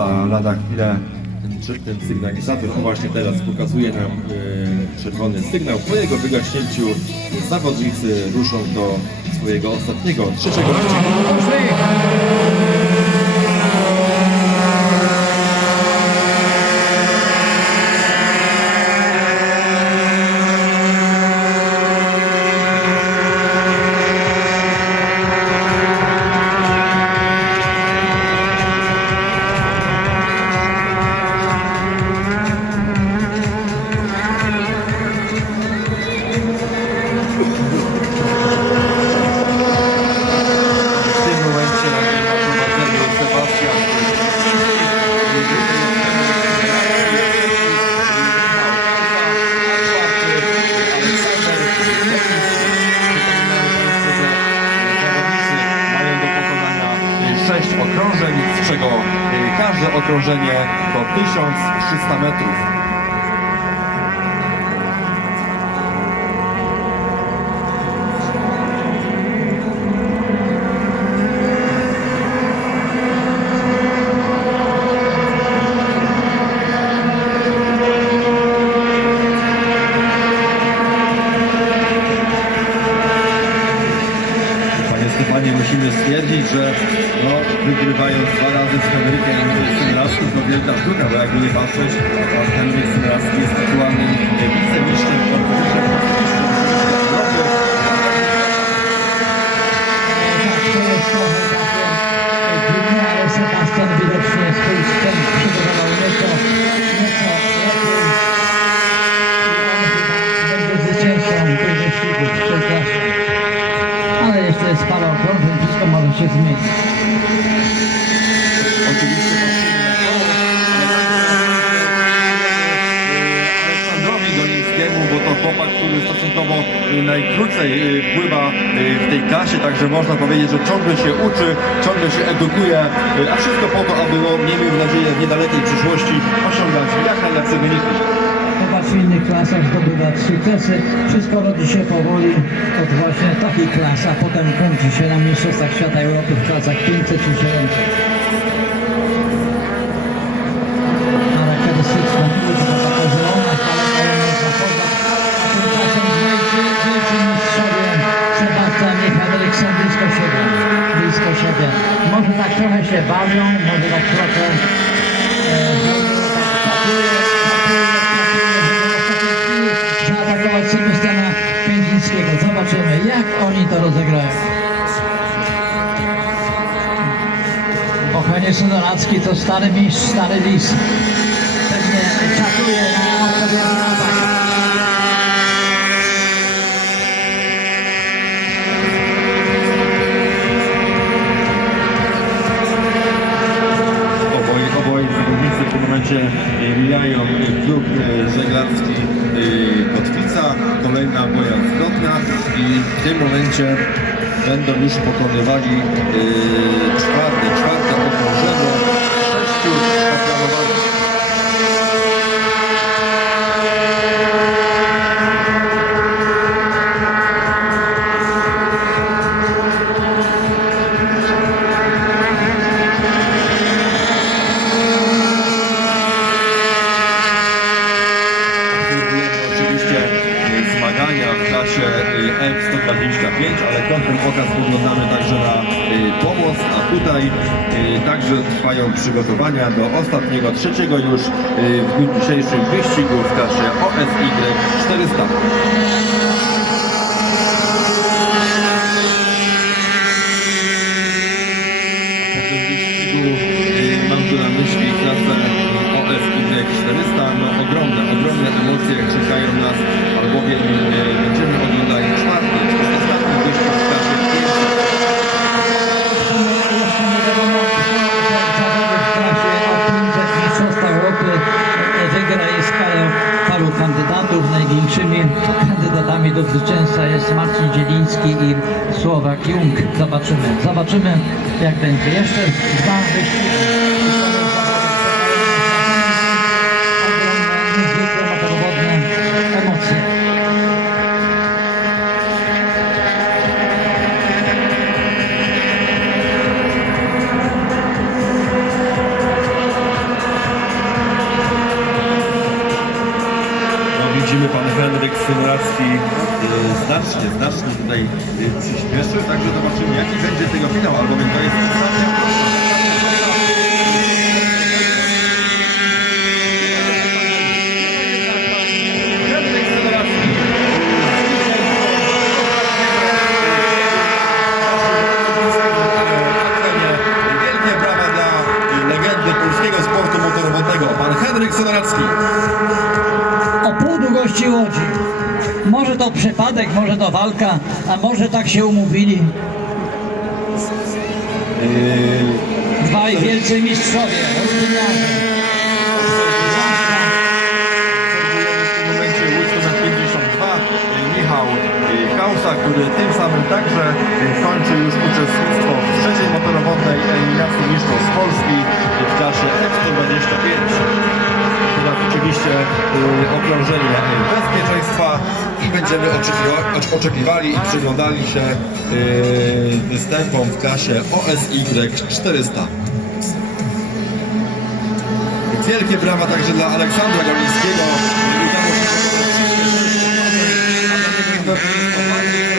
za lada chwilę ten, ten sygnalizator właśnie teraz pokazuje nam e, czerwony sygnał. Po jego wygaśnięciu zawodnicy ruszą do swojego ostatniego, trzeciego wyścigu. 6 okrążeń, z czego y, każde okrążenie to 1300 metrów. Musimy stwierdzić, że no, wygrywając dwa razy z Henrykiem Syneraskim to wielka sztuka, bo jakby nie patrzeć, Henryk Syneracki jest aktualnym wicemistrzem Polski. ale Sebastian widocznie swój sprzęt przygotował nieco, nieco lepiej. I on chyba będzie zwycięzcą tych wyścigów w tej klasie. Ale jeszcze jest parę okrążeń, wszystko może się. Oczywiście Aleksandrowi Golińskiemu, bo to chłopak, który stosunkowo y, najkrócej y, pływa y, w tej klasie, także można powiedzieć, że ciągle się uczy, ciągle się edukuje, a wszystko po to, aby, no, miejmy nadzieję, w niedalekiej przyszłości osiągać jak najlepsze wyniki. W innych klasach zdobywa sukcesy. Wszystko rodzi się powoli od właśnie takiej klasy, a potem kończy się na Mistrzostwach Świata Europy w klasach 500 czy 700. Charakterystyczna to taka zielona fala jest na poza. A tymczasem wielcy, wielcy mistrzowie Sebastian i Henryk są blisko siebie. Blisko siebie. Może tak trochę się bawią, może tak trochę e, Synoracki to stary mistrz, stary lis. Pewnie czatuje na odpowiedni. Oboje, w tym momencie y, mijają y, klub y, żeglarski Kotwica, kolejna boja zgodna i w tym momencie będą już pokonywali klasie y, F125, ale kątem oka spoglądamy także na y, pomost, a tutaj y, także trwają przygotowania do ostatniego, trzeciego już w dniu dzisiejszym wyścigu w klasie OSY 400. zwycięzca jest Marcin Zieliński i Słowak Jung. Zobaczymy, zobaczymy jak będzie. Jeszcze dwa wyścigi. No, widzimy pan Henryk Synracki Y, znacznie, znacznie tutaj y, przyspieszył, także zobaczymy jaki będzie tego finał, albowiem to jest ostatnia Henryk Federacji. Wielkie brawa dla legendy polskiego sportu motorowego, pan Henryk Sonoracki. O pół długości łodzi. Może to przypadek, może to walka, a może tak się umówili. Yy, Dwaj wielcy mistrzowie, 52, yy, Michał yy, Kausa, który tym samym także kończy już uczestnictwo w trzeciej motorowodnej eliminacji mistrzostw Polski w klasie F125. Teraz oczywiście okrążenie i będziemy oczekiwa- ocz- oczekiwali i przyglądali się yy, występom w klasie OSY 400. Wielkie brawa także dla Aleksandra Galińskiego. Udało się